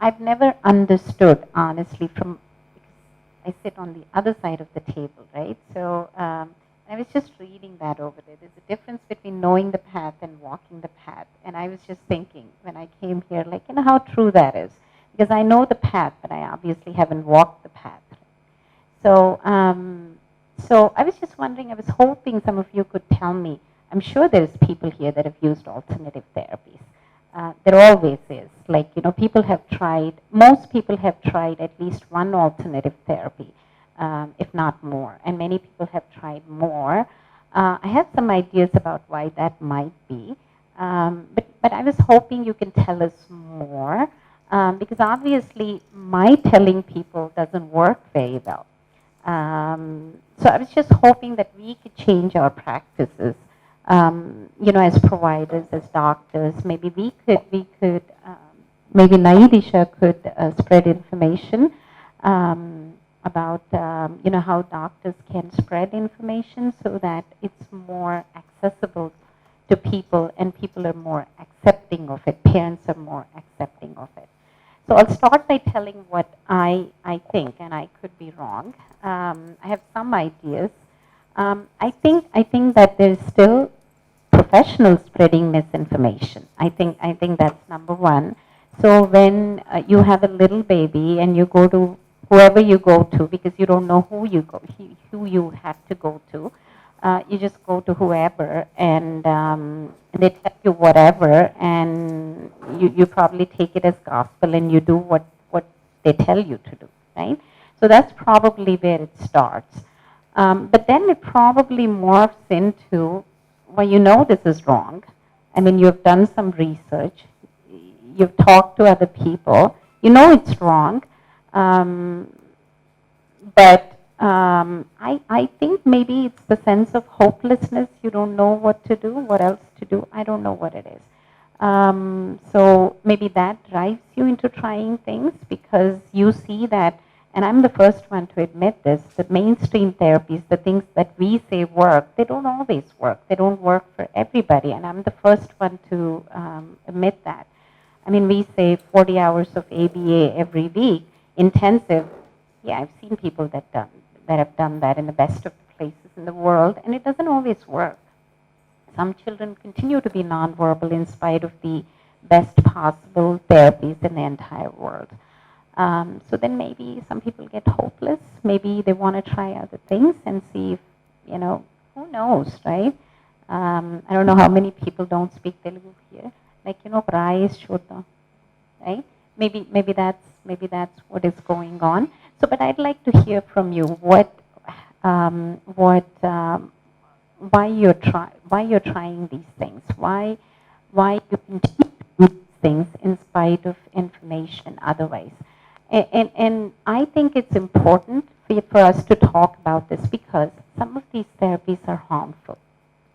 I've never understood, honestly, I sit on the other side of the table, right? So I was just reading that over there. There's a difference between knowing the path and walking the path. And I was just thinking when I came here, like, how true that is. Because I know the path, but I obviously haven't walked the path. So, so I was just wondering, I was hoping some of you could tell me. I'm sure there's people here that have used alternative therapies. There always is. Like, people have tried, most people have tried at least one alternative therapy, if not more. And many people have tried more. I have some ideas about why that might be. But I was hoping you can tell us more. Because obviously my telling people doesn't work very well. So I was just hoping that we could change our practices. As providers, as doctors, maybe we could, maybe Naidisha could spread information about, how doctors can spread information so that it's more accessible to people and people are more accepting of it. Parents are more accepting of it. So I'll start by telling what I think, and I could be wrong. I have some ideas. I think that there's still professionals spreading misinformation. I think that's number one. So when you have a little baby and you go to whoever you go to, because you don't know who you have to go to, you just go to whoever, and they tell you whatever, and you probably take it as gospel and you do what they tell you to do, right? So that's probably where it starts. But then it probably morphs into, well, this is wrong. I mean, you've done some research. You've talked to other people. It's wrong. But I think maybe it's the sense of hopelessness. You don't know what to do, what else to do. I don't know what it is. So maybe that drives you into trying things because you see that, and I'm the first one to admit this, the mainstream therapies, the things that we say work, they don't always work. They don't work for everybody, and I'm the first one to admit that. I mean, we say 40 hours of ABA every week, intensive. Yeah, I've seen people that have done that in the best of the places in the world, and it doesn't always work. Some children continue to be nonverbal in spite of the best possible therapies in the entire world. So then maybe some people get hopeless. Maybe they want to try other things and see if, who knows, right? I don't know how many people don't speak Telugu here. Like, price Shodha, right? Maybe that's what is going on. So, but I'd like to hear from you why you're trying these things, why you continue to do these things in spite of information otherwise. And I think it's important for us to talk about this because some of these therapies are harmful.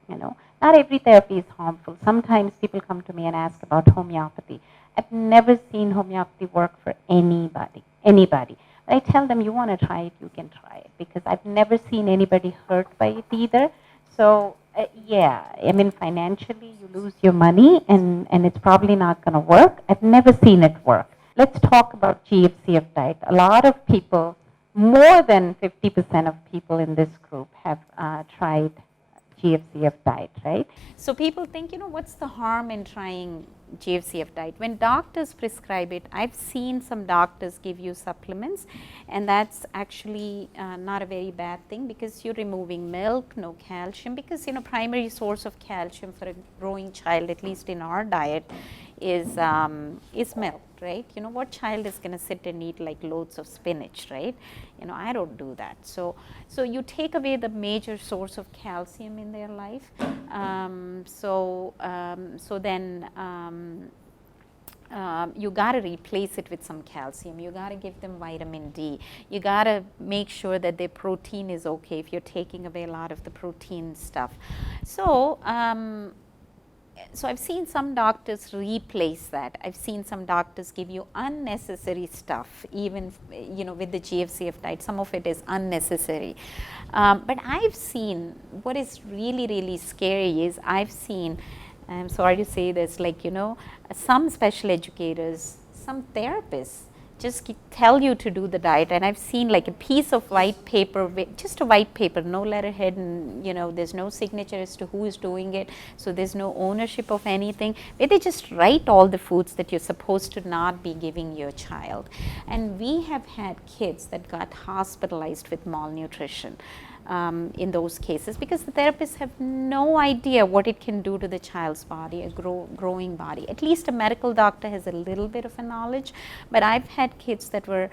Not every therapy is harmful. Sometimes people come to me and ask about homeopathy. I've never seen homeopathy work for anybody. But I tell them, you want to try it, you can try it, because I've never seen anybody hurt by it either. So yeah, I mean, financially you lose your money and it's probably not going to work. I've never seen it work. Let's talk about GFCF diet. A lot of people, more than 50% of people in this group have tried GFCF diet, right? So people think, what's the harm in trying GFCF diet? When doctors prescribe it, I've seen some doctors give you supplements, and that's actually not a very bad thing because you're removing milk, no calcium, because primary source of calcium for a growing child, at least in our diet, is milk, right? What child is going to sit and eat like loads of spinach, right? I don't do that. So you take away the major source of calcium in their life. So then you got to replace it with some calcium. You got to give them vitamin D. You got to make sure that their protein is okay if you're taking away a lot of the protein stuff. So I've seen some doctors replace that. I've seen some doctors give you unnecessary stuff, even with the GFCF diet. Some of it is unnecessary. But I've seen, what is really, really scary is I've seen, I'm sorry to say this, like, some special educators, some therapists just tell you to do the diet, and I've seen like a piece of white paper, just a white paper, no letterhead, and there's no signature as to who is doing it, so there's no ownership of anything, where they just write all the foods that you're supposed to not be giving your child. And we have had kids that got hospitalized with malnutrition. In those cases, because the therapists have no idea what it can do to the child's body, a growing body. At least a medical doctor has a little bit of a knowledge, but I've had kids that were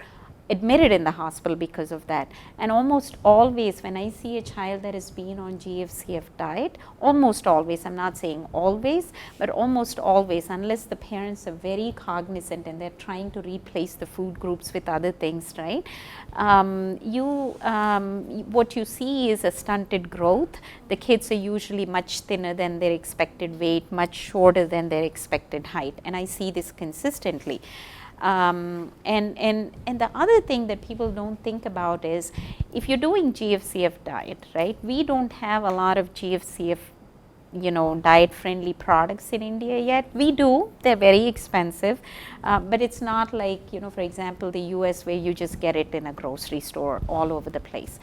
admitted in the hospital because of that. And almost always when I see a child that has been on GFCF diet, almost always, I'm not saying always, but almost always, unless the parents are very cognizant and they're trying to replace the food groups with other things, right? What you see is a stunted growth. The kids are usually much thinner than their expected weight, much shorter than their expected height, and I see this consistently. And the other thing that people don't think about is, if you're doing GFCF diet, right, we don't have a lot of GFCF diet friendly products in India yet. We do, they're very expensive, but it's not like, for example, the US, where you just get it in a grocery store all over the place.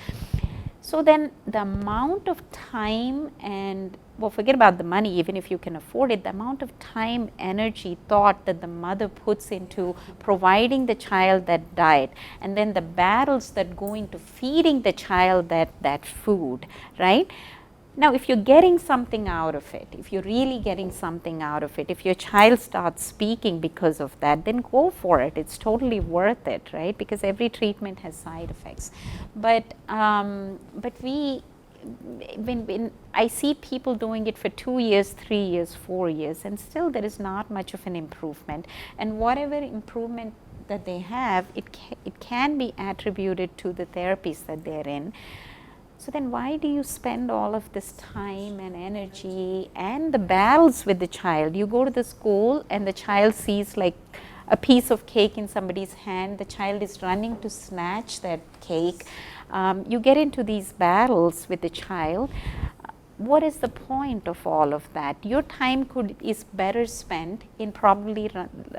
So then the amount of time and, well, forget about the money, even if you can afford it, the amount of time, energy, thought that the mother puts into providing the child that diet, and then the battles that go into feeding the child that food, right? Now, if you're getting something out of it, if you're really getting something out of it, if your child starts speaking because of that, then go for it. It's totally worth it, right? Because every treatment has side effects. But when I see people doing it for 2 years, 3 years, 4 years, and still there is not much of an improvement. And whatever improvement that they have, it can be attributed to the therapies that they're in. So then why do you spend all of this time and energy and the battles with the child? You go to the school and the child sees like a piece of cake in somebody's hand, the child is running to snatch that cake. You get into these battles with the child. What is the point of all of that? Your time is better spent in probably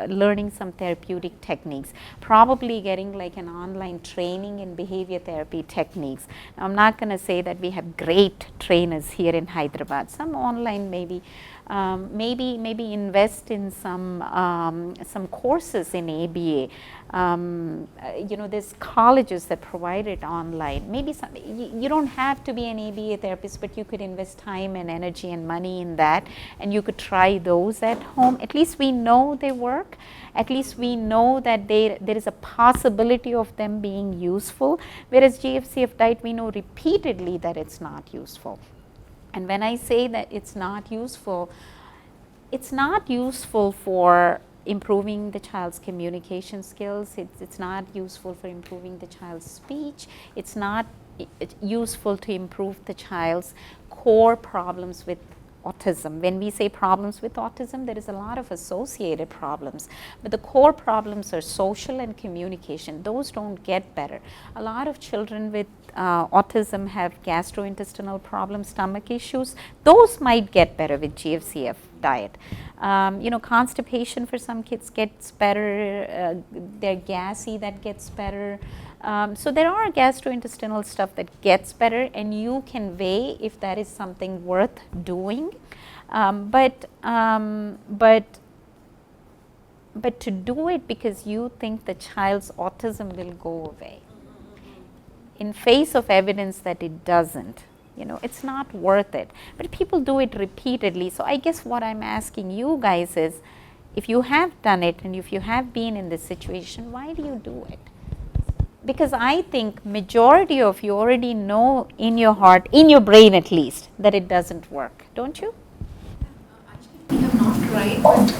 learning some therapeutic techniques, probably getting like an online training in behavior therapy techniques. Now, I'm not going to say that we have great trainers here in Hyderabad. Some online maybe. Maybe invest in some courses in ABA. There's colleges that provide it online. Maybe you don't have to be an ABA therapist, but you could invest time and energy and money in that, and you could try those at home. At least we know they work. At least we know that there is a possibility of them being useful. Whereas GFCF diet, we know repeatedly that it's not useful. And when I say that it's not useful for improving the child's communication skills, it's not useful for improving the child's speech, it's not useful to improve the child's core problems with autism. When we say problems with autism, there is a lot of associated problems, but the core problems are social and communication. Those don't get better. A lot of children with autism have gastrointestinal problems, stomach issues. Those might get better with GFCF diet. Constipation for some kids gets better, they're gassy, that gets better. So there are gastrointestinal stuff that gets better, and you can weigh if that is something worth doing. But to do it because you think the child's autism will go away, in face of evidence that it doesn't, it's not worth it. But people do it repeatedly. So I guess what I'm asking you guys is, if you have done it and if you have been in this situation, why do you do it? Because I think majority of you already know in your heart, in your brain at least, that it doesn't work, don't you? Actually, we have not tried, but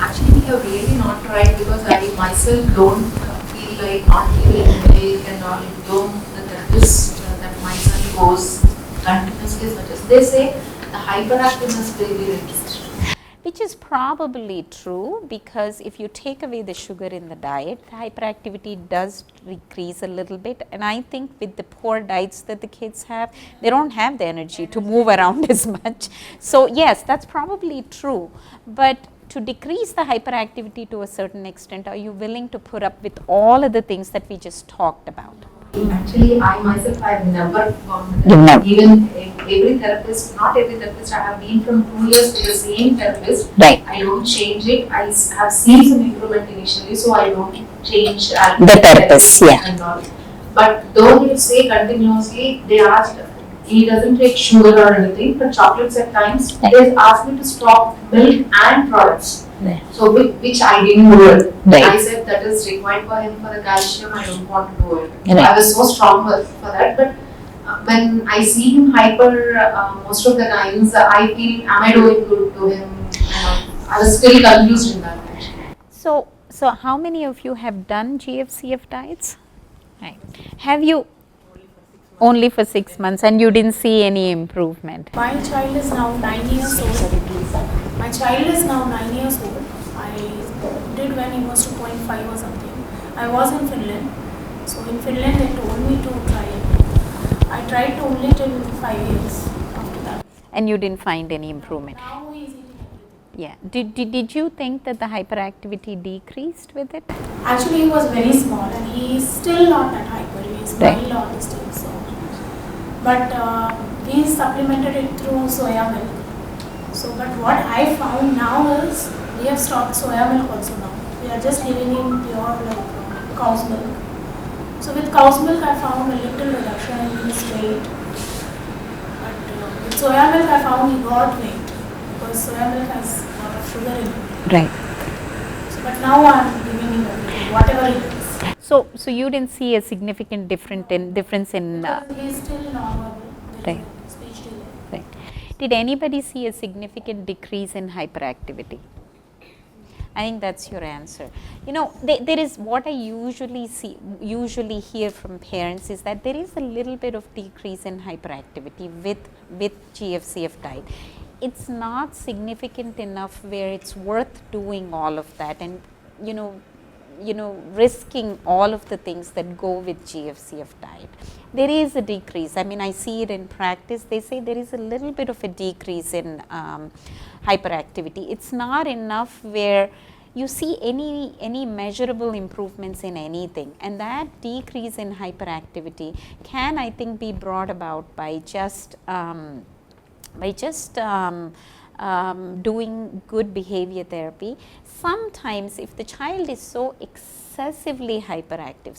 actually we have really not tried, because I myself don't feel like not giving milk and all. The therapist that my son goes continuously as much as they say, the hyperactiveness will be reduced. Which is probably true, because if you take away the sugar in the diet, the hyperactivity does decrease a little bit. And I think with the poor diets that the kids have, they don't have the energy to move around as much. So yes, that's probably true. But to decrease the hyperactivity to a certain extent, are you willing to put up with all of the things that we just talked about? Actually, I myself have never gone even every therapist, not every therapist, I have been from 2 years with the same therapist. Right. I don't change it. I have seen some improvement initially, so I don't change The therapist, yeah. and all. But though you say continuously, they asked, he doesn't take sugar or anything, but chocolates at times, Right. they asked me to stop milk and products. Right. So which I didn't do it. Right. I said that is required for him for the calcium, I don't want to do it. Right. I was so strong for that, but when I see him hyper most of the times, I feel, am I doing good to him? I was still confused in that actually. So how many of you have done GFCF diets? Right. Have you only for 6 months, and you didn't see any improvement? My child is now 9 years old. My child is now 9 years old. I did when he was 2.5 or something. I was in Finland. So in Finland they told me to try it. I tried only till 5 years after that. And you didn't find any improvement? Now he is eating everything. Yeah. Did you think that the hyperactivity decreased with it? Actually he was very small and he is still not that hyper. He is Right. mild autistic. So. But we supplemented it through soya milk. So, but what I found now is we have stopped soya milk also now. We are just giving him pure like cow's milk. So with cow's milk I found a little reduction in his weight. But with soya milk I found he got weight because soya milk has a lot of sugar in it. Right. So, but now I am giving him everything, whatever it is. So you didn't see a significant difference in Because he is still normal. Right. Speech delay. right. Did anybody see a significant decrease in hyperactivity? I think that's your answer. You know, there is what I usually hear from parents is that there is a little bit of decrease in hyperactivity with GFCF diet. It's not significant enough where it's worth doing all of that and risking all of the things that go with GFCF diet. There is a decrease. I mean, I see it in practice. They say there is a little bit of a decrease in hyperactivity. It's not enough where you see any measurable improvements in anything, and that decrease in hyperactivity can, I think, be brought about by just doing good behavior therapy. Sometimes if the child is so excessively hyperactive,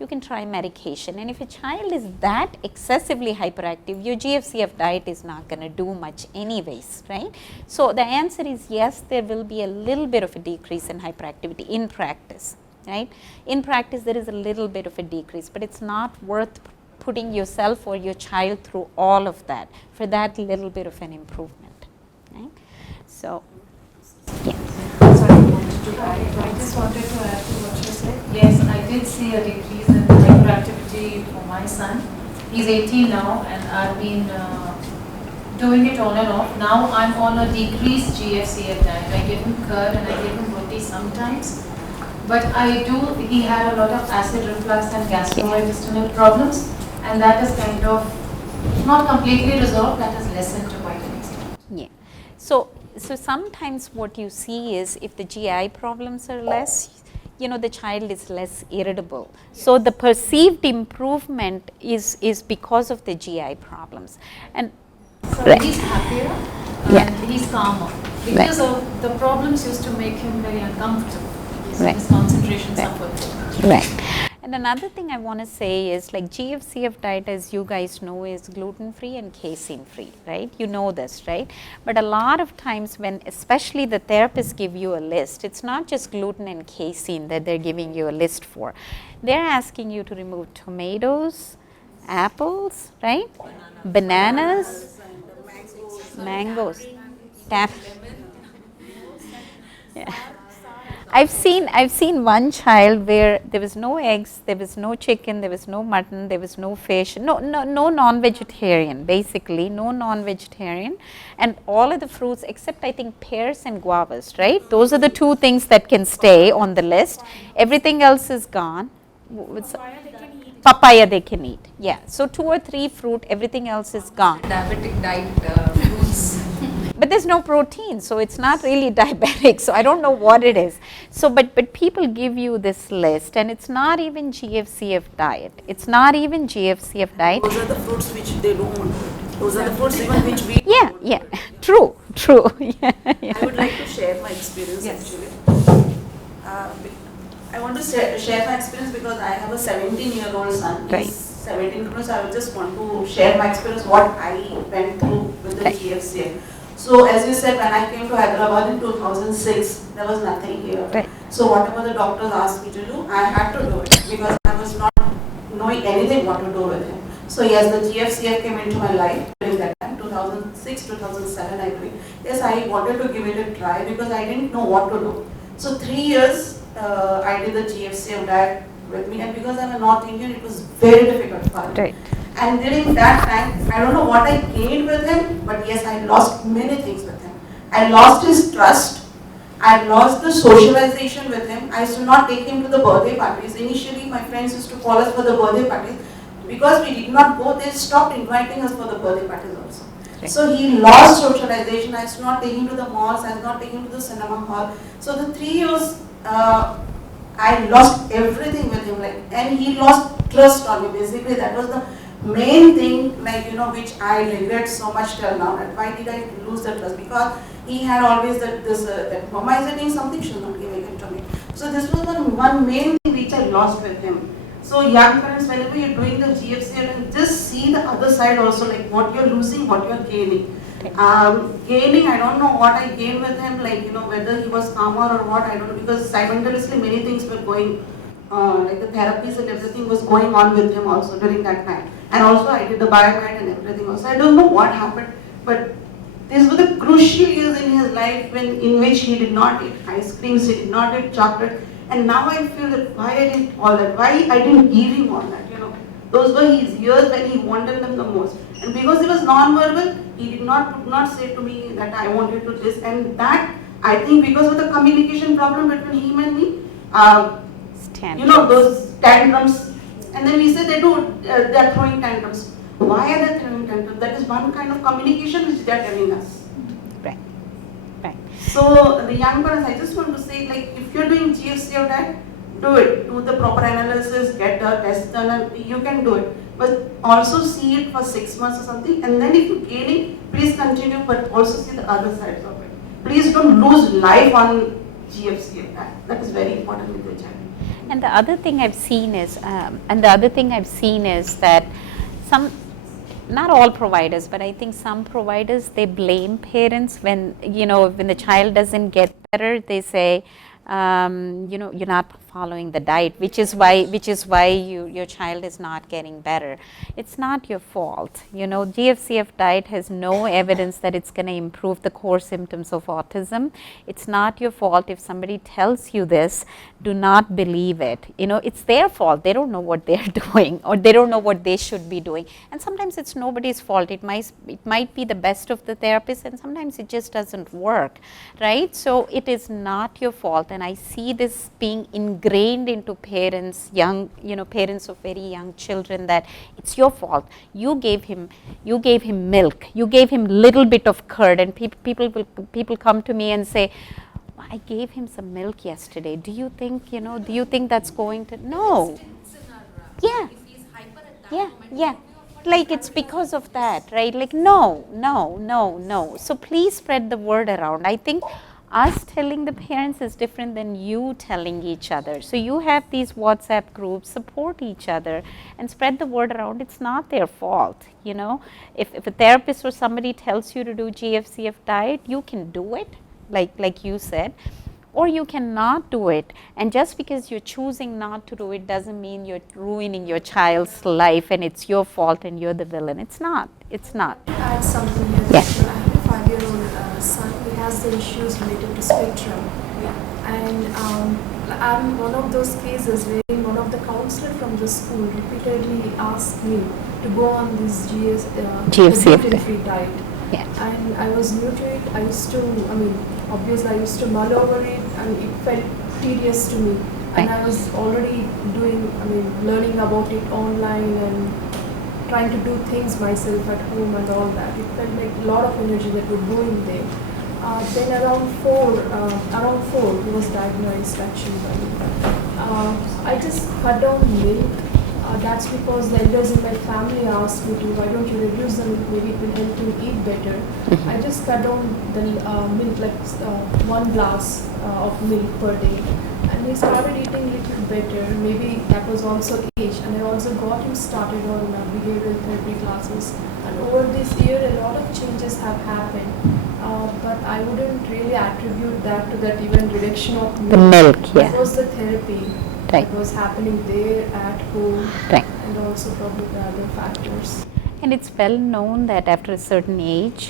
you can try medication. And if a child is that excessively hyperactive, your GFCF diet is not going to do much anyways, right? So the answer is yes, there will be a little bit of a decrease in hyperactivity in practice, right? In practice there is a little bit of a decrease, but it's not worth putting yourself or your child through all of that for that little bit of an improvement, right? So, yeah. I just wanted to add to what you said. Yes, I did see a decrease in hyperactivity for my son. He's 18 now, and I've been doing it on and off. Now I'm on a decreased GFCF diet. I give him curd and I give him roti sometimes. But he had a lot of acid reflux and gastrointestinal problems, and that is kind of not completely resolved, that is lessened to quite an extent. Yeah. So sometimes what you see is if the GI problems are less, the child is less irritable. So the perceived improvement is because of the GI problems. And So right. he's happier Yeah. and he's calmer because of the problems used to make him very uncomfortable. Right. His concentration Right. suffered. Right. And another thing I want to say is like GFCF diet, as you guys know, is gluten free and casein free, right? You know this, right? But a lot of times when especially the therapists give you a list, it's not just gluten and casein that they're giving you a list for. They're asking you to remove tomatoes, apples, right? Bananas, mangoes, yeah. I've seen one child where there was no eggs, there was no chicken, there was no mutton, there was no fish, no non-vegetarian, basically no non-vegetarian, and all of the fruits except I think pears and guavas, right? Those are the two things that can stay on the list. Everything else is gone. Papaya they can eat. Yeah. So 2 or 3 fruit, everything else is gone. Diabetic diet foods. but there's no protein, so it's not really diabetic, so I don't know what it is. So but people give you this list, and it's not even GFCF diet, it's not even GFCF diet. Those are the fruits which they don't want to eat. Those are the fruits even which we Yeah, don't yeah, want to eat. true, yeah, yeah. I would like to share my experience actually. I want to share my experience because I have a 17-year-old son. Right. He's 17, so I just want to share my experience, what I went through with the Right. GFCF. So as you said, when I came to Hyderabad in 2006, there was nothing here. Right. So whatever the doctors asked me to do, I had to do it because I was not knowing anything what to do with him. So yes, the GFCF came into my life during that time, 2006, 2007 I believe. Yes, I wanted to give it a try because I didn't know what to do. So 3 years I did the GFCF diet with me, and because I'm a North Indian, it was very difficult for me. Right. And during that time, I don't know what I gained with him, but yes, I lost many things with him. I lost his trust. I lost the socialization with him. I used to not take him to the birthday parties. Initially, my friends used to call us for the birthday parties. Because we did not go, they stopped inviting us for the birthday parties also. Okay. So he lost socialization. I used to not take him to the malls. I was not taking him to the cinema hall. So the 3 years, I lost everything with him, and he lost trust on me. Basically, that was the main thing, which I regret so much till now. That why did I lose the trust? Because he had always that Mama is doing something, she's not giving it to me. So this was one main thing which I lost with him. So young parents, whenever you're doing the GFCF, just see the other side also, like what you're losing, what you're gaining. Gaining, I don't know what I gained with him, whether he was calmer or what, I don't know, because simultaneously many things were going, like the therapies and everything was going on with him also during that time. And also I did the biomed and everything also. I don't know what happened, but these were the crucial years in his life in which he did not eat ice creams, he did not eat chocolate. And now I feel that why I did all that, why I didn't give him all that, Those were his years when he wanted them the most. And because he was non-verbal, he could not say to me that I wanted to this. And that, I think because of the communication problem between him and me, those tantrums. And then we say they are throwing tantrums. Why are they throwing tantrums? That is one kind of communication which they are telling us. Right. Right. So the young parents, I just want to say, if you're doing GFCF diet, do it. Do the proper analysis, get the test done, and you can do it. But also see it for 6 months or something, and then if you're gaining, please continue, but also see the other sides of it. Please don't lose life on GFCF diet. That is very important with the child. And the other thing I've seen is, that not all providers, but I think some providers, they blame parents when the child doesn't get better. They say, you're not following the diet, which is why your child is not getting better. It's not your fault. GFCF diet has no evidence that it's going to improve the core symptoms of autism. It's not your fault if somebody tells you this. Do not believe it. It's their fault. They don't know what they're doing, or they don't know what they should be doing. And sometimes it's nobody's fault. It might be the best of the therapists, and sometimes it just doesn't work, right? So it is not your fault. And I see this being ingrained into parents, parents of very young children, that it's your fault. You gave him milk. You gave him little bit of curd, and people come to me and say, I gave him some milk yesterday. Do you think that's going to? No. Yeah. Yeah. Like it's because of that, right? Like no. So please spread the word around. I think us telling the parents is different than you telling each other. So you have these WhatsApp groups, support each other and spread the word around. It's not their fault, If a therapist or somebody tells you to do GFCF diet, you can do it, like you said, or you cannot do it. And just because you're choosing not to do it doesn't mean you're ruining your child's life and it's your fault and you're the villain. It's not. Add something here. Yeah. I have a 5-year-old son who has the issues related to spectrum. And I'm one of those cases where one of the counselor from the school repeatedly asked me to go on this GFCF gluten-free diet. Yeah. And I was new to it. Obviously I used to mull over it, and it felt tedious to me. And I was already learning about it online and trying to do things myself at home and all that. It felt like a lot of energy that would go in there. Then around four, he was diagnosed actually. I just cut down milk. That's because the elders in my family asked me to, why don't you reduce the milk, maybe it will help you eat better. I just cut down the milk, like 1 glass of milk per day. And he started eating a little better, maybe that was also age. And I also got him started on behavioral therapy classes. And over this year, a lot of changes have happened. But I wouldn't really attribute that to that even reduction of milk. The milk, yeah. It was the therapy Right. that was happening there at home, Right. and also probably the other factors. And it's well known that after a certain age,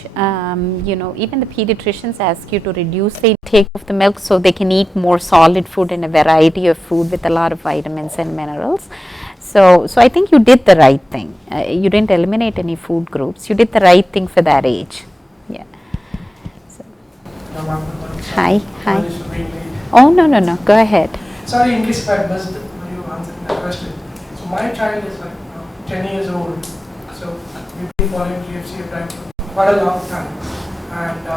even the pediatricians ask you to reduce the intake of the milk so they can eat more solid food and a variety of food with a lot of vitamins and minerals. So I think you did the right thing. You didn't eliminate any food groups. You did the right thing for that age. Yeah. So. Hi. Oh, no. Go ahead. Sorry in case if I missed when you answered that question. So my child is like 10 years old. So we've been following GFCF diet for quite a long time. And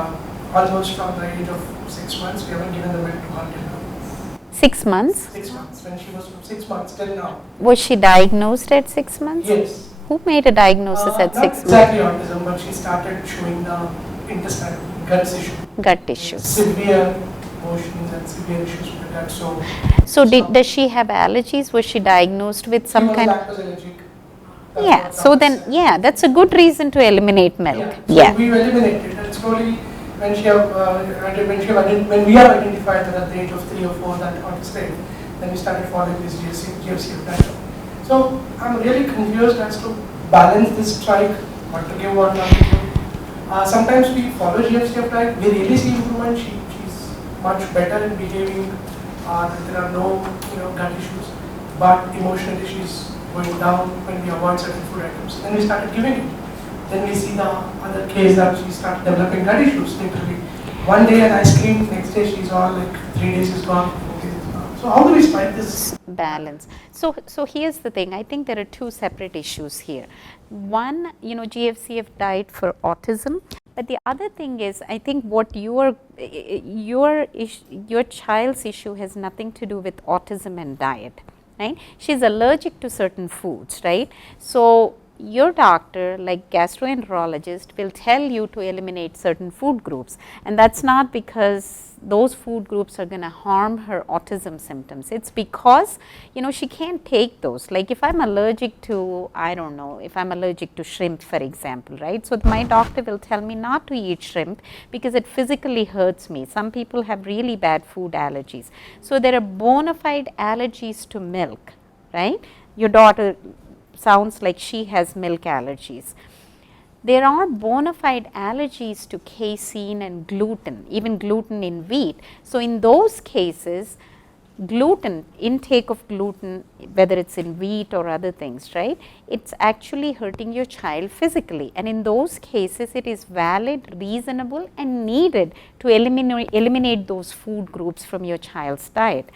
almost from the age of 6 months, we haven't given the milk to her till now. 6 months? 6 months. When she was from 6 months till now. Was she diagnosed at 6 months? Yes. Who made a diagnosis at 6 months? Not exactly autism, but she started showing the intestinal gut issue. Gut issues. Severe motions and severe issues with the gut. So does she have allergies? Was she diagnosed with some kind of? Lactose allergic. Yeah. So then, yeah, that's a good reason to eliminate milk. Yeah. So we eliminated and slowly when we have identified that at the age of 3 or 4 that autistic, then we started following this GFCF diet. So I'm really confused as to balance this strike, what to give, what not to give. Sometimes we follow GFCF diet, we really see improvement. She's much better in behaving. There are no gut issues, but emotionally she's going down when we avoid certain food items. Then we started giving it. Then we see the other case that she started developing gut issues. Literally, one day an ice cream, next day she's all like 3 days is gone, 4 days is gone. So how do we strike this balance? So here's the thing. I think there are two separate issues here. One, GFCF diet for autism. But the other thing is, I think what your child's issue has nothing to do with autism and diet, right? She's allergic to certain foods, right? So your doctor, like gastroenterologist, will tell you to eliminate certain food groups, and that's not because those food groups are going to harm her autism symptoms. It's because she can't take those. Like if I'm allergic to, I don't know, if I'm allergic to shrimp, for example, right? So my doctor will tell me not to eat shrimp because it physically hurts me. Some people have really bad food allergies. So there are bona fide allergies to milk, right? Your daughter sounds like she has milk allergies. There are bona fide allergies to casein and gluten, even gluten in wheat. So in those cases, intake of gluten, whether it's in wheat or other things, right, it's actually hurting your child physically. And in those cases, it is valid, reasonable and needed to eliminate those food groups from your child's diet.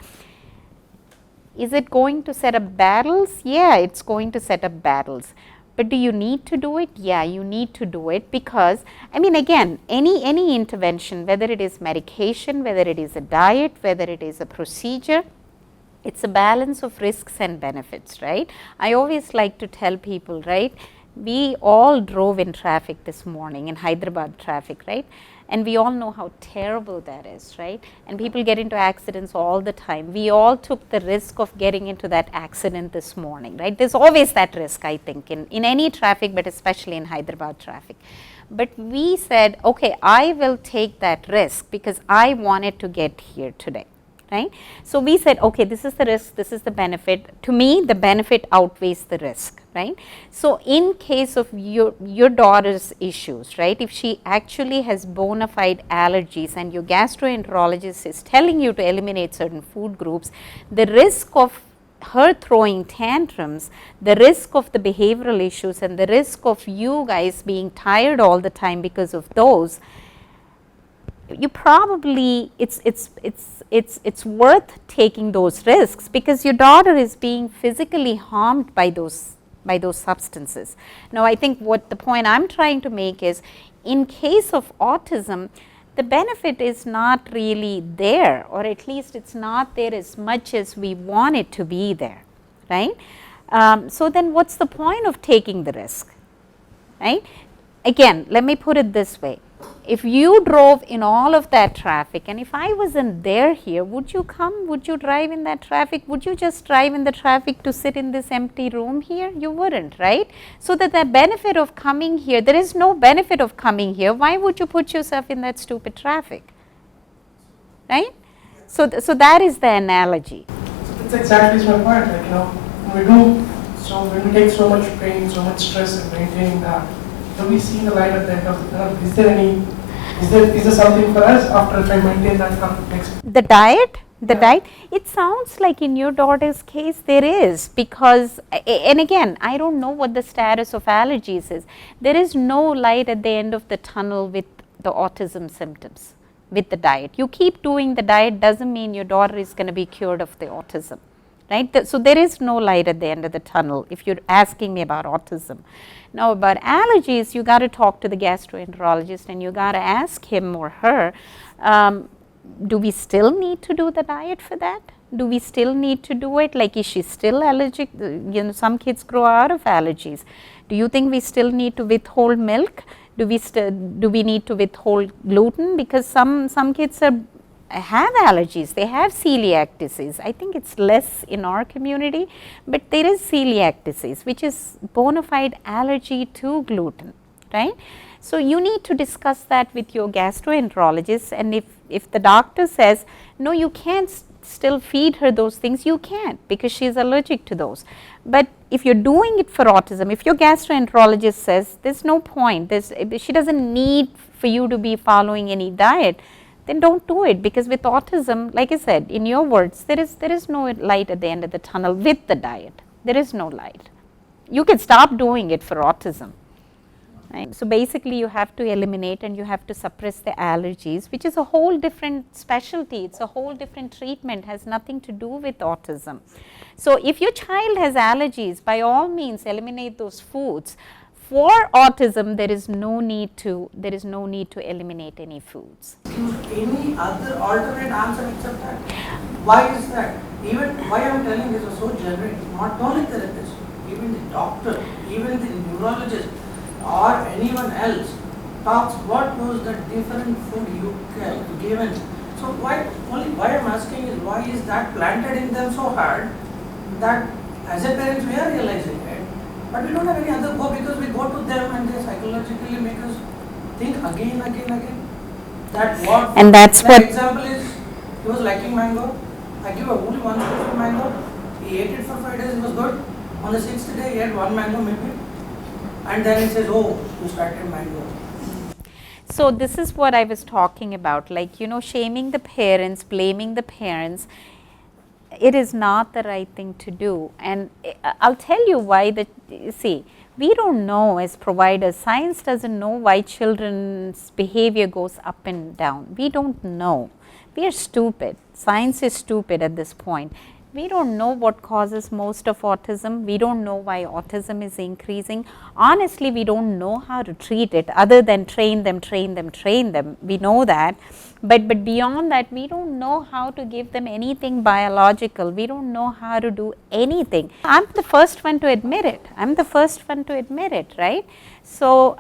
Is it going to set up battles? Yeah, it's going to set up battles. But do you need to do it? Yeah, you need to do it because, I mean, again, any intervention, whether it is medication, whether it is a diet, whether it is a procedure, it's a balance of risks and benefits, right? I always like to tell people, right, we all drove in traffic this morning, in Hyderabad traffic, right? And we all know how terrible that is, right? And people get into accidents all the time. We all took the risk of getting into that accident this morning, right? There's always that risk, I think, in any traffic, but especially in Hyderabad traffic. But we said, okay, I will take that risk because I wanted to get here today, right? So we said, okay, this is the risk, this is the benefit. To me, the benefit outweighs the risk, right? So in case of your daughter's issues, right, if she actually has bona fide allergies and your gastroenterologist is telling you to eliminate certain food groups, the risk of her throwing tantrums, the risk of the behavioral issues and the risk of you guys being tired all the time because of those, you probably, it's worth taking those risks because your daughter is being physically harmed by those by those substances. Now, I think what the point I'm trying to make is, in case of autism, the benefit is not really there, or at least it's not there as much as we want it to be there, right. So then what's the point of taking the risk, right? Again, let me put it this way. If you drove in all of that traffic, and if I wasn't there here, would you come? Would you drive in that traffic? Would you just drive in the traffic to sit in this empty room here? You wouldn't, right? So that the benefit of coming here, there is no benefit of coming here. Why would you put yourself in that stupid traffic, right? So that is the analogy. So that's exactly my point. Like, when we take so much pain, so much stress in maintaining that, do we see the light at the end of the tunnel? Is there something for us after if I maintain that next? The diet? The diet? It sounds like in your daughter's case there is, because, and again, I don't know what the status of allergies is. There is no light at the end of the tunnel with the autism symptoms, with the diet. You keep doing the diet doesn't mean your daughter is going to be cured of the autism, right? So there is no light at the end of the tunnel if you're asking me about autism. Now, about allergies, you got to talk to the gastroenterologist and you got to ask him or her, do we still need to do the diet for that? Do we still need to do it? Like, is she still allergic? Some kids grow out of allergies. Do you think we still need to withhold milk? Do we need to withhold gluten? Because some kids have allergies, they have celiac disease. I think it's less in our community, but there is celiac disease, which is bona fide allergy to gluten, right. So you need to discuss that with your gastroenterologist, and if the doctor says, no, you can't still feed her those things, you can't, because she is allergic to those. But if you're doing it for autism, if your gastroenterologist says there's no point, she doesn't need for you to be following any diet, then don't do it, because with autism, like I said, in your words, there is no light at the end of the tunnel with the diet. There is no light. You can stop doing it for autism, right? So basically you have to eliminate and you have to suppress the allergies, which is a whole different specialty. It's a whole different treatment, has nothing to do with autism. So if your child has allergies, by all means eliminate those foods. For autism, there is no need to eliminate any foods. Any other alternate answer except that? Why is that? Even why I am telling this is so generic. Not only therapists, even the doctor, even the neurologist, or anyone else talks what was the different food you given. So why I am asking is, why is that planted in them so hard that as a parents we are realizing it. But we don't have any other go, because we go to them and they psychologically make us think again. That what? And that's like what. Example is, he was liking mango. I give only one fruit of mango. He ate it for 5 days. It was good. On the 6th day, he had one mango maybe, and then he says, "Oh, you started mango." So this is what I was talking about. Like, shaming the parents, blaming the parents. It is not the right thing to do, and I'll tell you why. See, we don't know as providers, science doesn't know why children's behavior goes up and down. We don't know. We are stupid. Science is stupid at this point. We don't know what causes most of autism. We don't know why autism is increasing. Honestly, we don't know how to treat it other than train them. We know that. But beyond that, we don't know how to give them anything biological. We don't know how to do anything. I'm the first one to admit it. Right? So,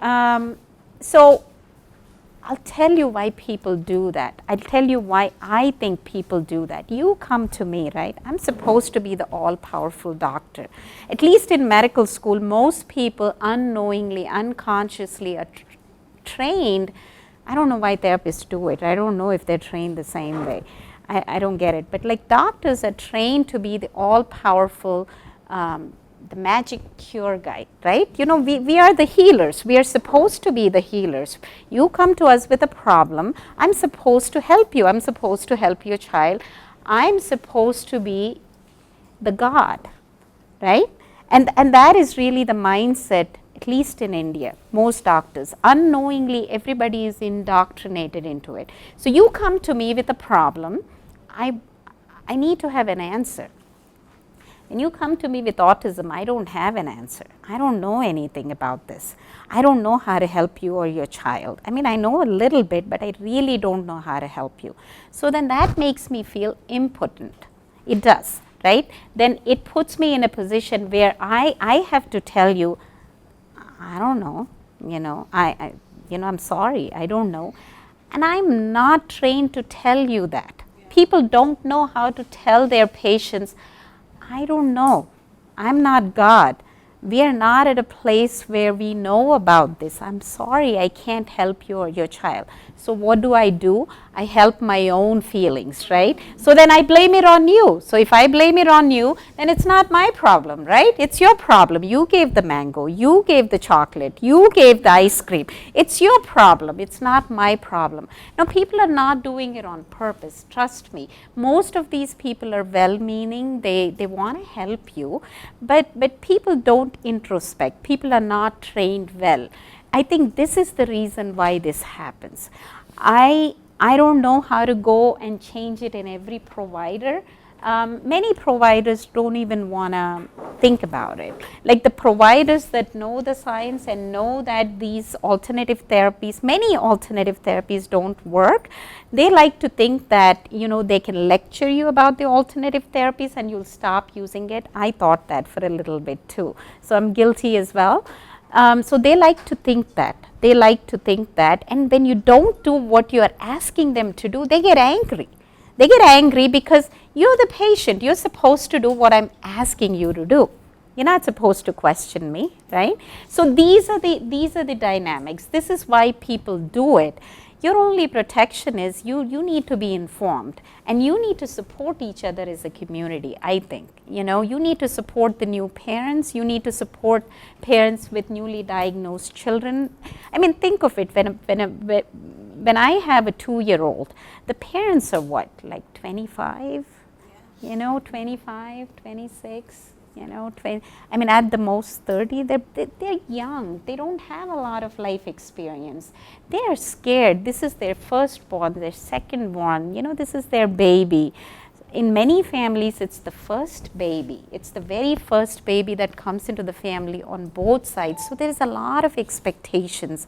I'll tell you why people do that. I'll tell you why I think people do that. You come to me, right? I'm supposed to be the all-powerful doctor. At least in medical school, most people unknowingly, unconsciously are trained. I don't know why therapists do it. I don't know if they're trained the same way. I don't get it. But like doctors are trained to be the all-powerful, the magic cure guy, right? We are the healers. We are supposed to be the healers. You come to us with a problem. I'm supposed to help you. I'm supposed to help your child. I'm supposed to be the God, right? And that is really the mindset, at least in India, most doctors. Unknowingly, everybody is indoctrinated into it. So you come to me with a problem. I need to have an answer. When you come to me with autism, I don't have an answer. I don't know anything about this. I don't know how to help you or your child. I mean, I know a little bit, but I really don't know how to help you. So then that makes me feel impotent. It does, right? Then it puts me in a position where I have to tell you, I don't know, I'm sorry, I don't know. And I'm not trained to tell you that. People don't know how to tell their patients, I don't know, I'm not God. We are not at a place where we know about this. I'm sorry, I can't help you or your child. So what do? I help my own feelings, right? So then I blame it on you. So if I blame it on you, then it's not my problem, right? It's your problem. You gave the mango, you gave the chocolate, you gave the ice cream. It's your problem. It's not my problem. Now people are not doing it on purpose. Trust me. Most of these people are well-meaning. They want to help you, but people don't introspect. People are not trained well. I think this is the reason why this happens. I don't know how to go and change it in every provider. Many providers don't even want to think about it. Like the providers that know the science and know that these alternative therapies, many alternative therapies don't work, they like to think that, they can lecture you about the alternative therapies and you'll stop using it. I thought that for a little bit too. So I'm guilty as well. So they like to think that. And when you don't do what you are asking them to do, they get angry. They get angry because you're the patient. You're supposed to do what I'm asking you to do. You're not supposed to question me, right? So these are the dynamics. This is why people do it. Your only protection is you need to be informed and you need to support each other as a community, I think. You need to support the new parents. You need to support parents with newly diagnosed children. I mean, think of it, when I have a 2-year-old, the parents are what, like 25, 25, 26, 20, I mean at the most 30, they're young, they don't have a lot of life experience. They are scared. This is their firstborn, their secondborn, this is their baby. In many families, it's the first baby. It's the very first baby that comes into the family on both sides. So there is a lot of expectations.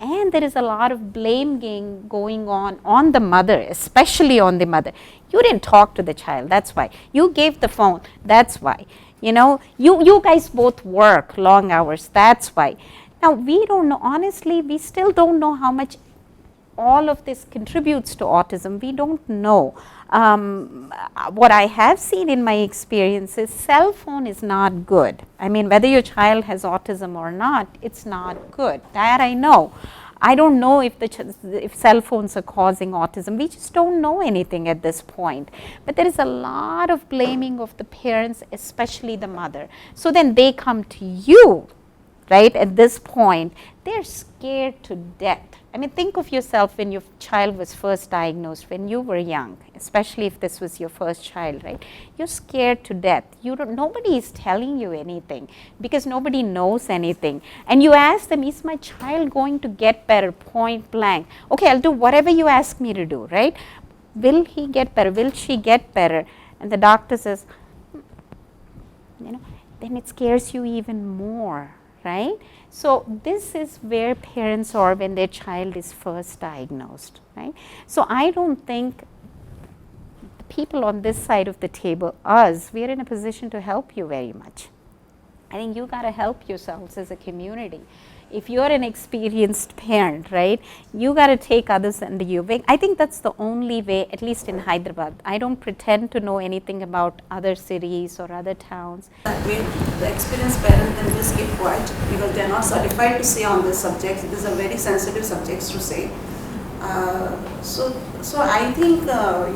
And there is a lot of blame game going on the mother, especially on the mother. You didn't talk to the child, that's why. You gave the phone, that's why. You guys both work long hours, that's why. Now, we don't know, honestly, we still don't know how much all of this contributes to autism. We don't know. What I have seen in my experience is cell phone is not good. I mean, whether your child has autism or not, it's not good. That I know. I don't know if cell phones are causing autism. We just don't know anything at this point. But there is a lot of blaming of the parents, especially the mother. So then they come to you, right, at this point. They're scared to death. I mean, think of yourself when your child was first diagnosed, when you were young, especially if this was your first child, right? You're scared to death. Nobody is telling you anything because nobody knows anything. And you ask them, is my child going to get better? Point blank. Okay, I'll do whatever you ask me to do, right? Will he get better? Will she get better? And the doctor says, then it scares you even more, right? So this is where parents are when their child is first diagnosed, right? So I don't think the people on this side of the table, us, we are in a position to help you very much. I think you got to help yourselves as a community. If you're an experienced parent, right, you got to take others under your wing. I think that's the only way, at least in Hyderabad. I don't pretend to know anything about other cities or other towns. That way, the experienced parent can just keep quiet because they are not certified to say on this subject. These are very sensitive subjects to say. So I think, the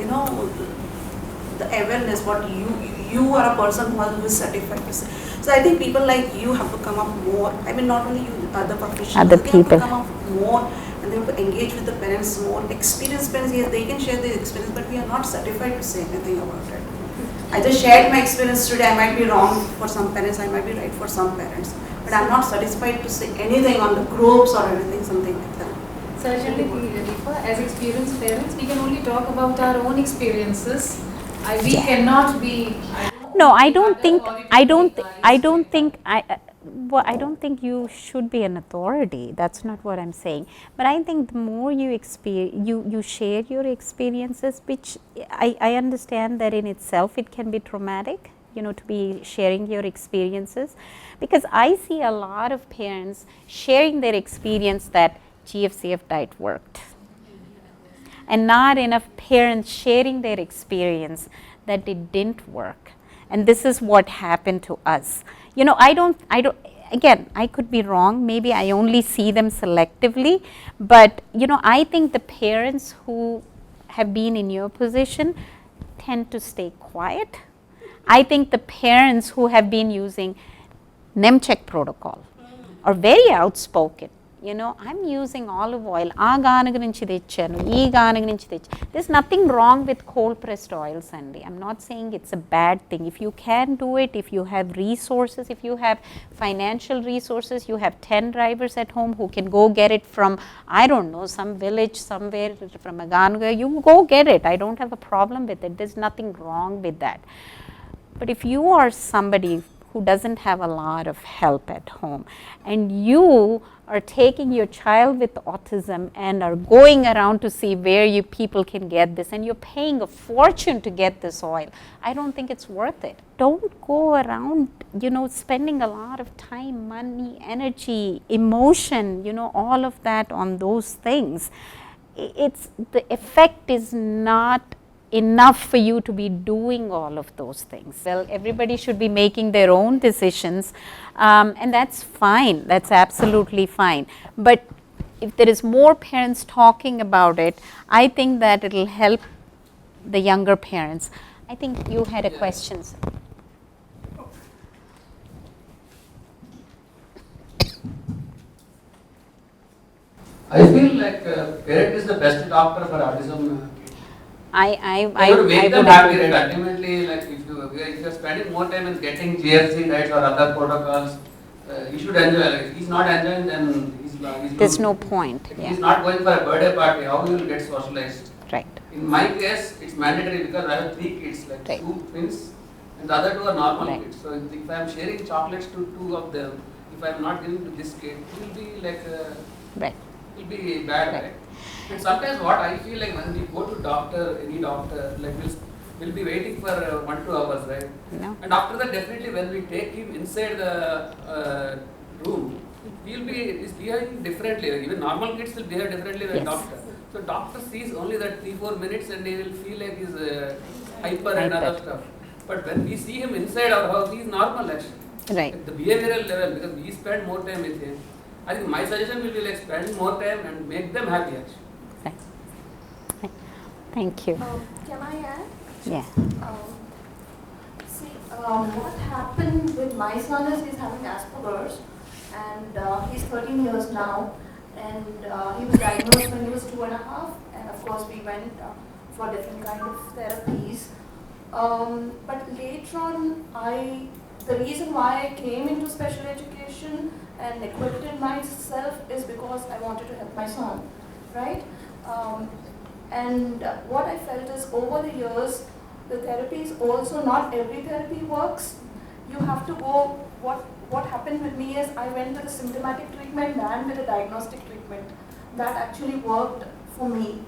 awareness, what you are a person who is certified to say. So I think people like you have to come up more. I mean, not only you, other professionals, other they people have to come up more and they have to engage with the parents more. Experienced parents, yes, they can share their experience, but we are not certified to say anything about it. I just shared my experience today. I might be wrong for some parents, I might be right for some parents, but I'm not satisfied to say anything on the groups or anything, something like that. Certainly, Deepa, as experienced parents, we can only talk about our own experiences. We cannot be. No, I They don't have the think, authority I to don't, make I guides don't like think, that. well, I don't think you should be an authority. That's not what I'm saying. But I think the more you you share your experiences, which I understand that in itself it can be traumatic, you know, to be sharing your experiences, because I see a lot of parents sharing their experience that GFCF diet worked, and not enough parents sharing their experience that it didn't work. And this is what happened to us. You know, I don't, again, I could be wrong, maybe I only see them selectively, but you know, I think the parents who have been in your position tend to stay quiet. I think the parents who have been using NEMCheck protocol are very outspoken. You know, I'm using olive oil. There's nothing wrong with cold pressed oil, Sandy. I'm not saying it's a bad thing. If you can do it, if you have resources, if you have financial resources, you have 10 drivers at home who can go get it from, I don't know, some village somewhere from Aganga, you go get it. I don't have a problem with it. There's nothing wrong with that. But if you are somebody who doesn't have a lot of help at home, and you are taking your child with autism and are going around to see where you people can get this, and you're paying a fortune to get this oil, I don't think it's worth it. Don't go around, you know, spending a lot of time, money, energy, emotion, you know, all of that on those things. It's, the effect is not enough for you to be doing all of those things. Well, everybody should be making their own decisions, and that's fine, that's absolutely fine. But if there is more parents talking about it, I think that it will help the younger parents. I think you had a question, sir. I feel like parent is the best doctor for autism. I To make would them agree happy, with right? that. Ultimately, like if you're spending more time in getting GFC diets or other protocols, you should enjoy. Like, if he's not enjoying, then he's There's no losing. point. If Yeah. he's not going for a birthday party, how will you get socialized? Right. In my case, it's mandatory because I have 3 kids, like Right. 2 twins, and the other 2 are normal Right. kids. So if I'm sharing chocolates to 2 of them, if I'm not giving to this kid, it will be like Right. it will be bad, right? And sometimes what I feel like when we go to doctor, any doctor, like we'll be waiting for 1-2 hours, right? No. And after that, definitely when we take him inside the room, he'll be is behaving differently. Even normal kids will behave differently than Yes. doctor. So doctor sees only that 3-4 minutes and he will feel like he's hyper and other stuff. But when we see him inside our house, he's normal actually. Right. At the behavioral level, because we spend more time with him. I think my suggestion will be like spend more time and make them happy actually. Right. Thank you. Can I add? Yeah. See, what happened with my son is he's having Asperger's, and he's 13 years now, and he was diagnosed when he was 2.5, and of course we went for different kind of therapies. But later on, the reason why I came into special education and equipped myself is because I wanted to help my son, right? And what I felt is over the years, the therapies also, not every therapy works. You have to go, what happened with me is I went with a symptomatic treatment and with a diagnostic treatment. That actually worked for me.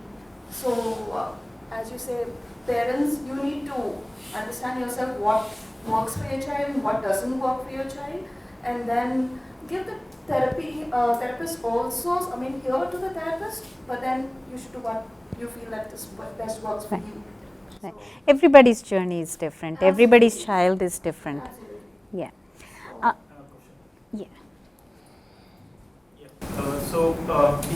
So as you say, parents, you need to understand yourself what works for your child, what doesn't work for your child, and then give the therapist also, hear to the therapist, but then you should do what you feel that this best works for you. Right. Everybody's journey is different. Absolutely. Everybody's child is different. Absolutely. Yeah. Yeah. We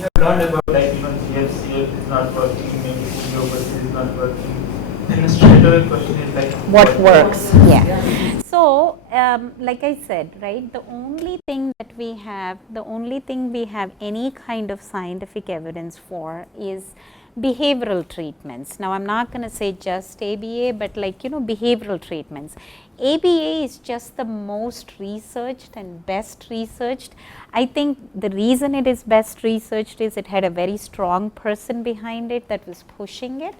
have learned about like GFCF is not working, maybe homeopathy is not working. Then the straight away question is like What works? Yeah. So, like I said, right, the only thing we have any kind of scientific evidence for is behavioral treatments. Now I'm not going to say just ABA, but like, you know, behavioral treatments. ABA is just the most researched and best researched. I think the reason it is best researched is it had a very strong person behind it that was pushing it.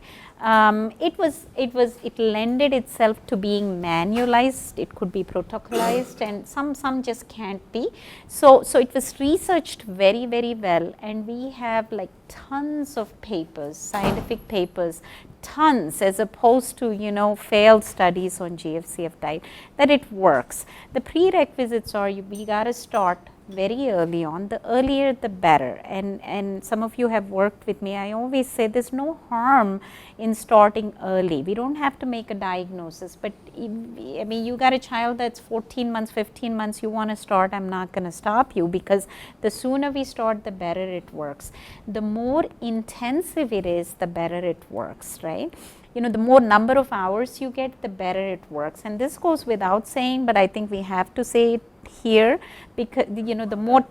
It lended itself to being manualized, it could be protocolized, and some just can't be. So it was researched very, very well, and we have like tons of papers, scientific papers, tons, as opposed to, you know, failed studies on GFCF diet, that it works. The prerequisites are we got to start very early on. The earlier the better, and some of you have worked with me. I always say there's no harm in starting early. We don't have to make a diagnosis, but I mean, you got a child that's 14 months, 15 months, you want to start, I'm not going to stop you, because the sooner we start, the better it works. The more intensive it is, the better it works, right? You know, the more number of hours you get, the better it works. And this goes without saying, but I think we have to say it here, because, you know, the more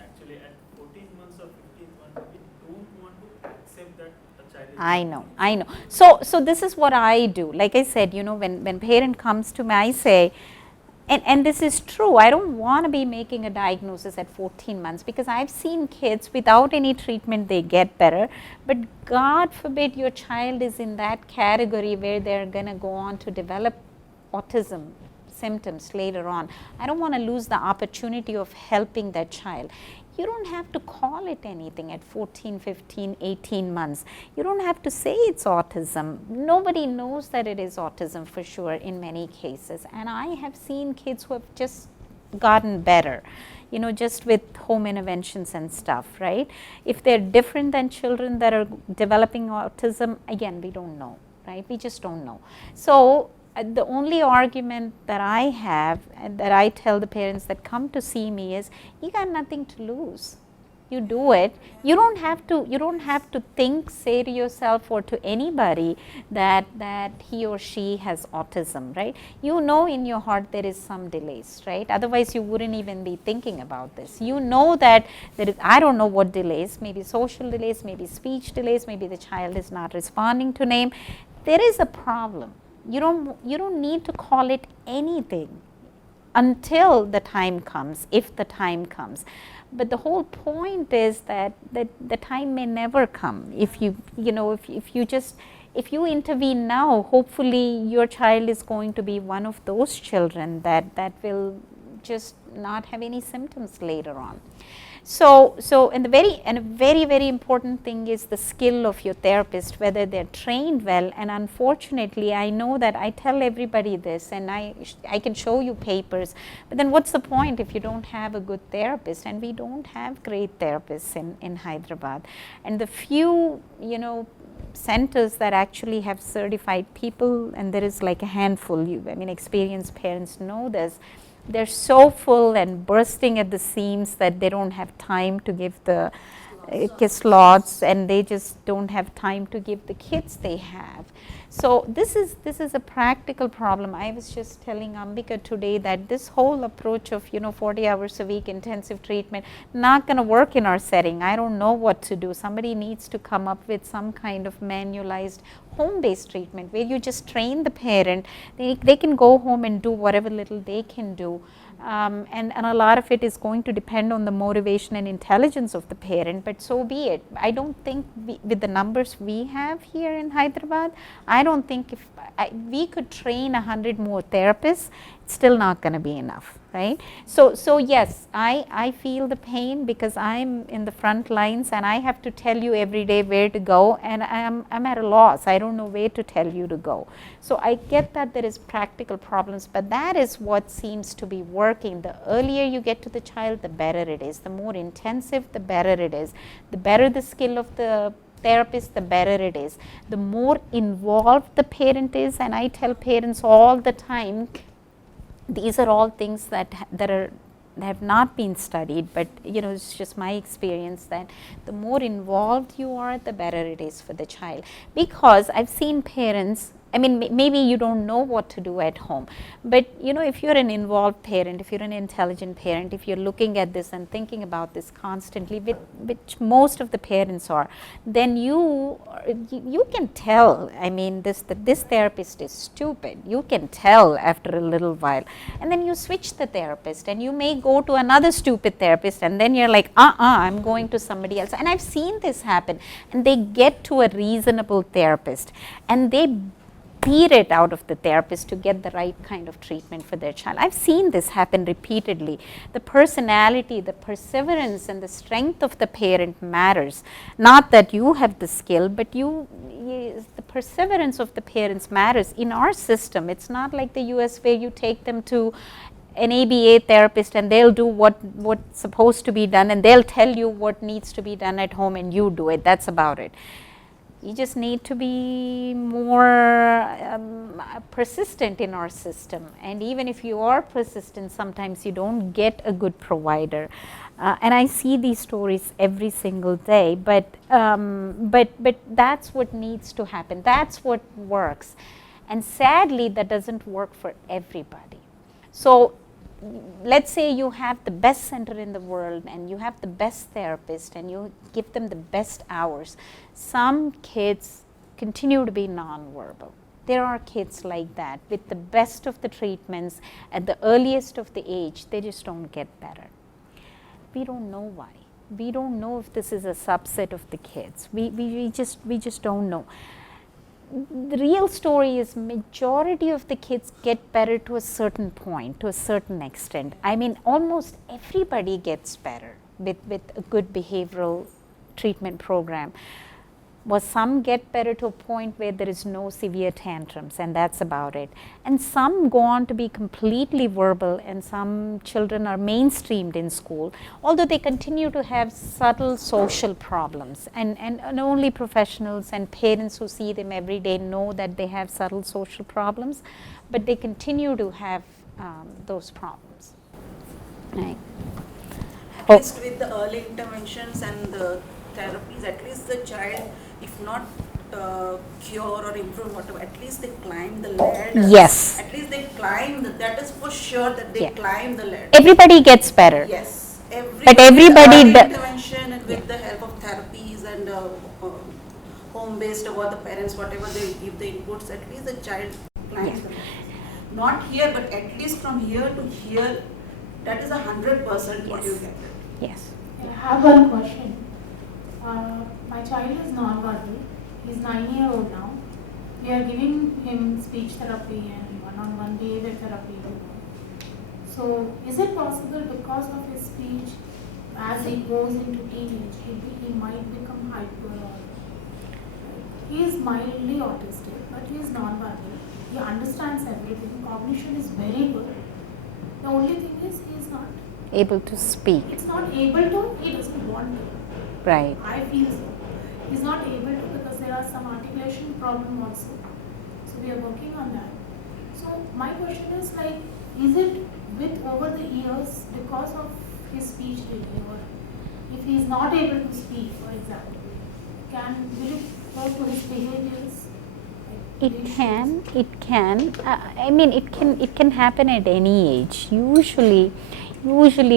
Actually, at 14 months or 15 months, we don't want to accept that the child is. I know. So this is what I do. Like I said, you know, when parent comes to me, I say, and this is true, I don't want to be making a diagnosis at 14 months, because I've seen kids without any treatment, they get better, but God forbid your child is in that category where they're going to go on to develop autism symptoms later on. I don't want to lose the opportunity of helping that child. You don't have to call it anything at 14, 15, 18 months. You don't have to say it's autism. Nobody knows that it is autism for sure in many cases. And I have seen kids who have just gotten better, you know, just with home interventions and stuff, right? If they're different than children that are developing autism, again, we don't know, right? We just don't know. So the only argument that I have and that I tell the parents that come to see me is, you got nothing to lose. You do it. You don't have to think, say to yourself or to anybody that he or she has autism, right? You know in your heart there is some delays, right? Otherwise you wouldn't even be thinking about this. You know that there is, I don't know what delays, maybe social delays, maybe speech delays, maybe the child is not responding to name. There is a problem. You don't need to call it anything until the time comes, if the time comes. But the whole point is that the time may never come. If you intervene now, hopefully your child is going to be one of those children that will just not have any symptoms later on. So and a very, very important thing is the skill of your therapist, whether they're trained well. And unfortunately, I know that I tell everybody this, and I can show you papers, but then what's the point if you don't have a good therapist? And we don't have great therapists in Hyderabad. And the few, you know, centers that actually have certified people, and there is like a handful, experienced parents know this, they're so full and bursting at the seams that they don't have time to give the slots, and they just don't have time to give the kids they have. So this is a practical problem. I was just telling Ambika today that this whole approach of 40 hours a week intensive treatment not going to work in our setting. I don't know what to do. Somebody needs to come up with some kind of manualized home-based treatment where you just train the parent. They can go home and do whatever little they can do. And a lot of it is going to depend on the motivation and intelligence of the parent, but so be it. I don't think with the numbers we have here in Hyderabad, I don't think if we could train 100 more therapists, it's still not going to be enough, right? So yes, I feel the pain because I'm in the front lines and I have to tell you every day where to go, and I'm at a loss. I don't know where to tell you to go. So I get that there is practical problems, but that is what seems to be working. The earlier you get to the child, the better it is. The more intensive, the better it is. The better the skill of the therapist, the better it is. The more involved the parent is, and I tell parents all the time, these are all things that have not been studied, but it's just my experience that the more involved you are, the better it is for the child. Because I've seen parents, I mean, maybe you don't know what to do at home, but if you're an involved parent, if you're an intelligent parent, if you're looking at this and thinking about this constantly, which most of the parents are, then you can tell, I mean, this therapist is stupid. You can tell after a little while, and then you switch the therapist, and you may go to another stupid therapist, and then you're like, I'm going to somebody else. And I've seen this happen, and they get to a reasonable therapist, and they beat it out of the therapist to get the right kind of treatment for their child. I've seen this happen repeatedly. The personality, the perseverance, and the strength of the parent matters. Not that you have the skill, but the perseverance of the parents matters. In our system, it's not like the US where you take them to an ABA therapist and they'll do what's supposed to be done, and they'll tell you what needs to be done at home, and you do it. That's about it. You just need to be more persistent in our system, and even if you are persistent, sometimes you don't get a good provider. And I see these stories every single day, but that's what needs to happen. That's what works, and sadly, that doesn't work for everybody. So let's say you have the best center in the world, and you have the best therapist, and you give them the best hours. Some kids continue to be nonverbal. There are kids like that with the best of the treatments at the earliest of the age, they just don't get better. We don't know why. We don't know if this is a subset of the kids. We just don't know. The real story is majority of the kids get better to a certain point, to a certain extent. I mean, almost everybody gets better with a good behavioral treatment program. Well, some get better to a point where there is no severe tantrums, and that's about it. And some go on to be completely verbal, and some children are mainstreamed in school, although they continue to have subtle social problems. And only professionals and parents who see them every day know that they have subtle social problems, but they continue to have those problems. Right. At least with the early interventions and the therapies, at least the child, if not cure or improve, whatever, at least they climb the ladder. Yes. At least they climb, that is for sure that they climb the ladder. Everybody gets better. Yes. But everybody with intervention and with the help of therapies and home-based about the parents, whatever they give the inputs, at least the child climbs the ladder. Not here, but at least from here to here, that is 100% what you get. Yes. I have one question. My child is non-verbal. He's 9-year-old now. We are giving him speech therapy and one-on-one behavior therapy. So, is it possible because of his speech, as he goes into teenage, he might become hyper? He is mildly autistic, but he is non-verbal. He understands everything. Cognition is very good. The only thing is he is not able to speak. It's not able to. He doesn't want to. Right. I feel so. He's not able to because there are some articulation problem also. So we are working on that. So my question is like, is it with over the years because of his speech delay, or if he is not able to speak, for example, will it go to his behaviors? It can. I mean, it can happen at any age. Usually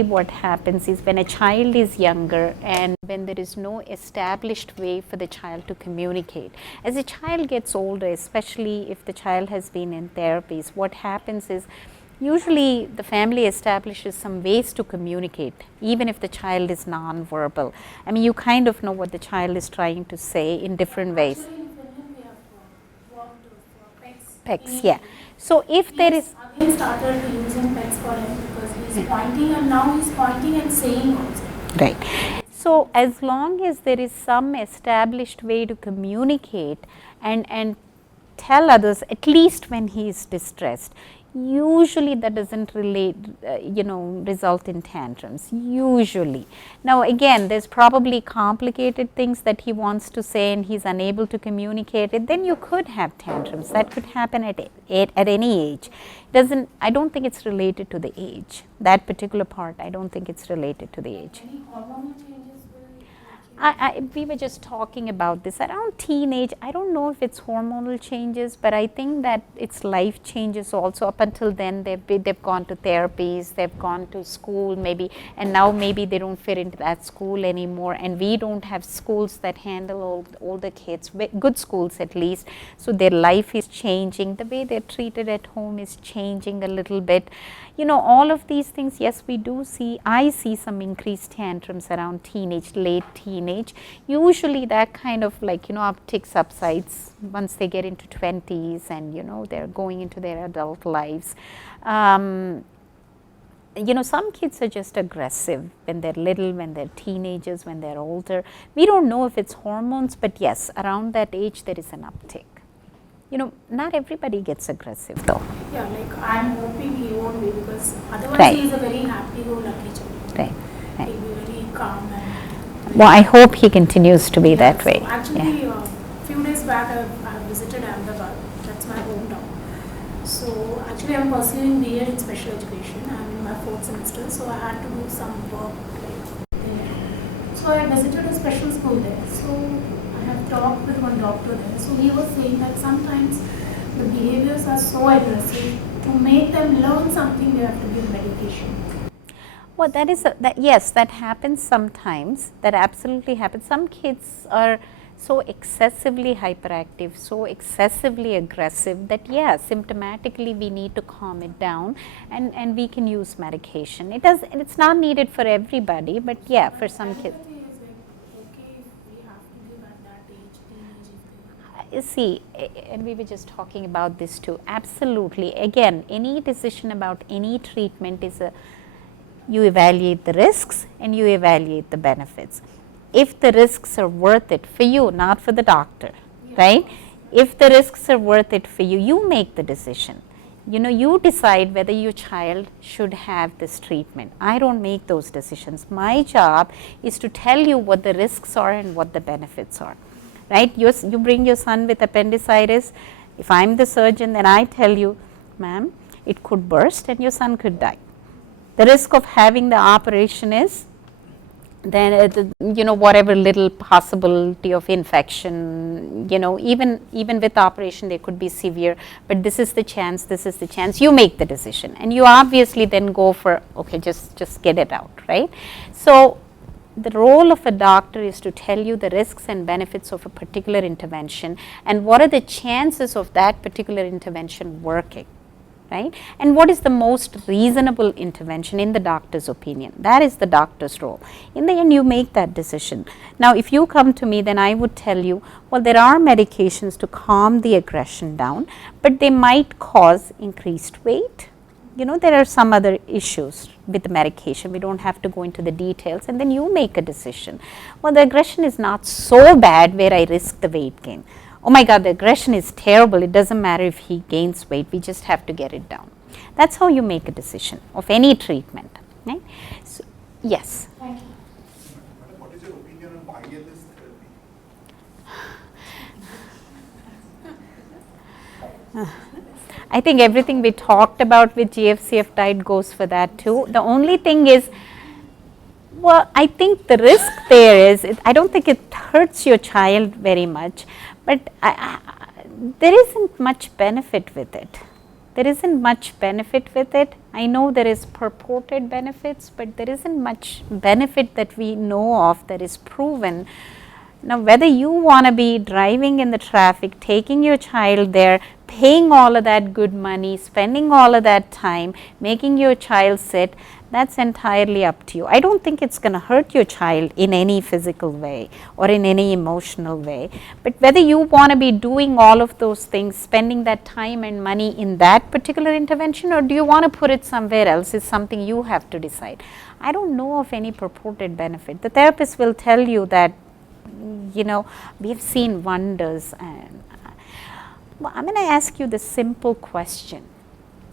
what happens is when a child is younger and when there is no established way for the child to communicate. As a child gets older, especially if the child has been in therapies, what happens is usually the family establishes some ways to communicate, even if the child is non-verbal. I mean, you kind of know what the child is trying to say in different ways. Actually, in Finland we have worked with PECs, yeah. So if there is... Again started using PECs for him because he's pointing, and now he's pointing and saying also. Right. So as long as there is some established way to communicate and tell others, at least when he is distressed, usually that doesn't result in tantrums, usually. Now again, there's probably complicated things that he wants to say and he's unable to communicate it, then you could have tantrums. That could happen at any age. I don't think it's related to the age. That particular part, I don't think it's related to the age. Any hormonal changes will We were just talking about this around teenage. I don't know if it's hormonal changes, but I think that it's life changes also. Up until then, they've gone to therapies, they've gone to school maybe, and now maybe they don't fit into that school anymore. And we don't have schools that handle all the kids, good schools at least. So their life is changing. The way they're treated at home is changing a little bit. You know, all of these things, yes, we do see, I see some increased tantrums around teenage, late teenage. Usually that kind of like, you know, uptick subsides once they get into 20s and, you know, they're going into their adult lives. You know, some kids are just aggressive when they're little, when they're teenagers, when they're older. We don't know if it's hormones, but yes, around that age there is an uptick. You know, not everybody gets aggressive though. Yeah, like I'm hoping he won't be, because otherwise Right. he is a very happy-go-lucky child. Right. Right. He'll be very calm and. Well, I hope he continues to be that way. So actually, few days back I visited Ahmedabad. That's my hometown. So actually, I'm pursuing BA in special education. I'm in my 4th semester, so I had to do some work like there. So I visited a special school there. So I have talked with one doctor there. So he was saying that sometimes the behaviors are so aggressive. To make them learn something, they have to give medication. Well, that is yes, that happens sometimes. That absolutely happens. Some kids are so excessively hyperactive, so excessively aggressive that symptomatically we need to calm it down, and we can use medication. It's not needed for everybody, but for some kids. You see, and we were just talking about this too. Absolutely. Again, any decision about any treatment is you evaluate the risks and you evaluate the benefits. If the risks are worth it for you, not for the doctor, right? If the risks are worth it for you, you make the decision. You know, you decide whether your child should have this treatment. I don't make those decisions. My job is to tell you what the risks are and what the benefits are, right? You bring your son with appendicitis. If I'm the surgeon, then I tell you, ma'am, it could burst and your son could die. The risk of having the operation is then, you know, whatever little possibility of infection, you know, even with operation they could be severe, but this is the chance, you make the decision, and you obviously then go for, okay, just get it out, right? So the role of a doctor is to tell you the risks and benefits of a particular intervention and what are the chances of that particular intervention working. Right? And what is the most reasonable intervention in the doctor's opinion? That is the doctor's role. In the end, you make that decision. Now, if you come to me, then I would tell you, well, there are medications to calm the aggression down, but they might cause increased weight. You know, there are some other issues with the medication. We don't have to go into the details, and then you make a decision. Well, the aggression is not so bad where I risk the weight gain. Oh my God, the aggression is terrible. It doesn't matter if he gains weight. We just have to get it down. That's how you make a decision of any treatment. Right? So, yes. Thank you. Madam, what is your opinion on ILS therapy? I think everything we talked about with GFCF diet goes for that too. The only thing is, well, I think the risk there is, I don't think it hurts your child very much, but there isn't much benefit with it. I know there is purported benefits, but there isn't much benefit that we know of that is proven. Now, whether you want to be driving in the traffic, taking your child there, paying all of that good money, spending all of that time, making your child sit, that's entirely up to you. I don't think it's going to hurt your child in any physical way or in any emotional way. But whether you want to be doing all of those things, spending that time and money in that particular intervention, or do you want to put it somewhere else, is something you have to decide. I don't know of any purported benefit. The therapist will tell you that, you know, we've seen wonders. And well, I'm going to ask you the simple question.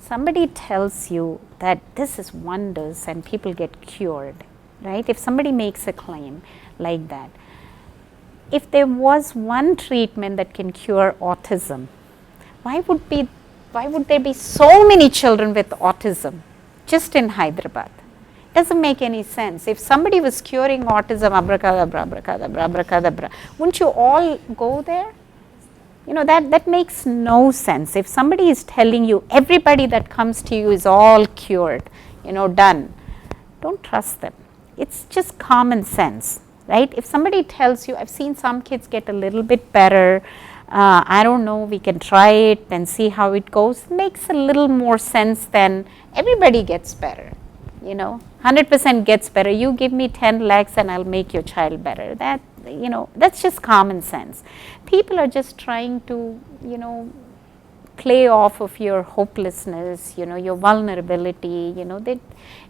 Somebody tells you that this is wonders and people get cured, right? If somebody makes a claim like that, if there was one treatment that can cure autism, why would there be so many children with autism just in Hyderabad? Doesn't make any sense. If somebody was curing autism, abracadabra, abracadabra, abracadabra, wouldn't you all go there? You know, that makes no sense. If somebody is telling you everybody that comes to you is all cured, you know, done, don't trust them. It's just common sense, right? If somebody tells you, I've seen some kids get a little bit better, I don't know, we can try it and see how it goes, makes a little more sense than everybody gets better, you know, 100% gets better. You give me 10 lakhs and I'll make your child better. That, you know, that's just common sense. People are just trying to, you know, play off of your hopelessness, you know, your vulnerability, you know,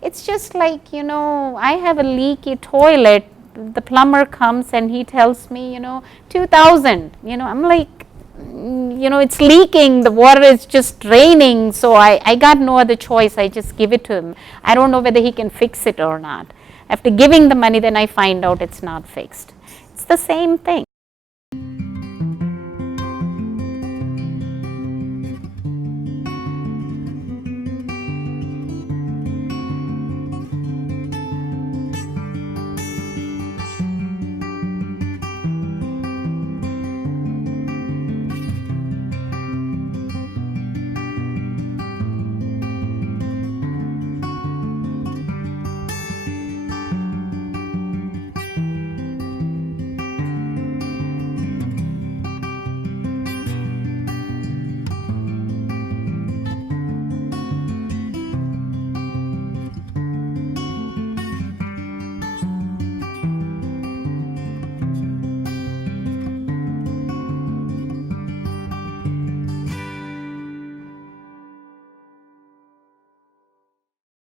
it's just like, you know, I have a leaky toilet, the plumber comes and he tells me, you know, 2,000, you know, I'm like, you know, it's leaking, the water is just draining, so I got no other choice, I just give it to him. I don't know whether he can fix it or not. After giving the money, then I find out it's not fixed. It's the same thing.